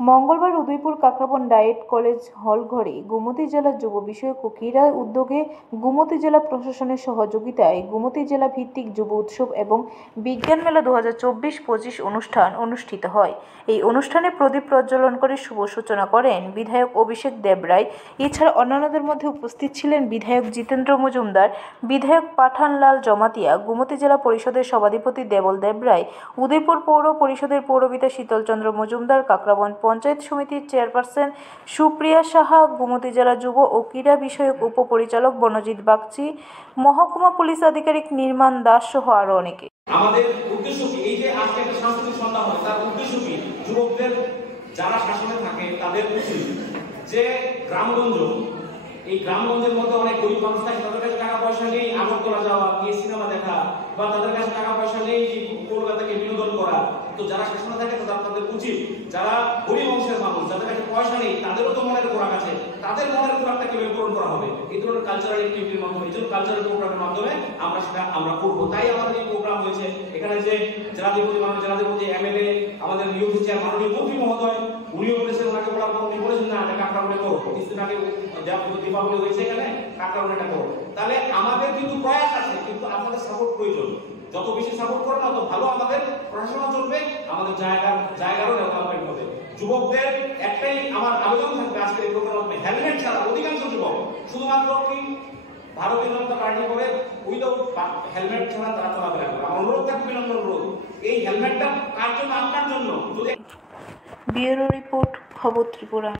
মঙ্গলবার Udaipur Kakraban diet college হলঘরে Gomti জেলা যুব বিষয়ক ও ক্রীড়া উদ্যোগে গোমতী জেলা প্রশাসনের সহযোগিতায় গোমতী জেলা ভিত্তিক যুব উৎসব এবং বিজ্ঞান মেলা 2024-25 অনুষ্ঠান অনুষ্ঠিত হয়। এই অনুষ্ঠানে প্রদীপ প্রজ্বলন করে শুভ সূচনা করেন বিধায়ক অভিষেক দেব রায়। এছাড়া অন্যান্যদের মধ্যে উপস্থিত ছিলেন বিধায়ক জিতেন্দ্র মজুমদার, বিধায়ক পাঠানলাল জমাতিয়া, গোমতী জেলা পরিষদের সভাধিপতি দেবল দেব রায়, উদয়পুর পৌর পরিষদের পৌরপিতা শীতলচন্দ্র মজুমদার, কাকরাবন পঞ্চায়েত সমিতির চেয়ারপারসন সুপ্রিয়া সাহা, গোমতী জেলা যুব ও ক্রীড়া বিষয়ক উপপরিচালক বনজিৎ বাগচি, মহকুমা পুলিশ আধিকারিক নির্মাণ দাস সহ আরো অনেকে। আমাদের উদ্দেশ্য কি এই যে আজকে একটা সাংস্কৃতিক সন্ধ্যা হয়, তার উদ্দেশ্য কি? যুবকদের যারা শাসনে থাকে তাদের উচিত যে গ্রামগঞ্জ, এই গ্রামগঞ্জের মধ্যে অনেক গরিব মানুষ থাকে, তাদের কাছে টাকা পয়সা নেই আগরতলা যাওয়া, গিয়ে সিনেমা দেখা, বা তাদের কাছে টাকা পয়সা নেই কলকাতাকে বিনোদন করা। তো যারা শাসনে থাকে তাদের উচিত, যারা গরিব অংশের মানুষ, যাদের কাছে পয়সা নেই, তাদেরও তো মনের খোরাক আছে, তাদের মনের খোরাকটা কিভাবে পূরণ করা হবে এই ধরনের কালচারাল অ্যাক্টিভিটির মাধ্যমে, এই জন্য কালচারাল প্রোগ্রামের মাধ্যমে আমরা করবো। তাই আমাদের এই প্রোগ্রাম হয়েছে। এখানে যে জেলাধিপতি জেলাধিপতি এমএলএ, আমাদের ইউথ চেয়ার মাননীয় মন্ত্রী মহোদয়, উনিও বলেছেন, ওনাকে বলার পর উনি বলেছেন না কাকরাবনে করো, কিছুদিন আগে দীপাবলি হয়েছে এখানে, কাকরাবনেটা করো। তাহলে আমাদের কিন্তু প্রয়াস আছে, কিন্তু আপনাদের সাপোর্ট প্রয়োজন। যত বেশি সাপোর্ট করবে তত ভালো আমাদের প্রশাসন চলবে, আমাদের জায়গারও ডেভেলপমেন্ট হবে। যুবকদের একটাই আমার আবেদন থাকবে আজকের এই প্রোগ্রামে, হেলমেট ছাড়া অধিকাংশ যুবক শুধুমাত্র কি ভারতীয় জনতা পার্টি করে উইদাউট হেলমেট ছাড়া তারা চলাফেরা করে। আমার অনুরোধ থাকবে, বিনম্র অনুরোধ, এই হেলমেটটা কার জন্য? আপনার জন্য। ব্যুরো রিপোর্ট, খবর ত্রিপুরা।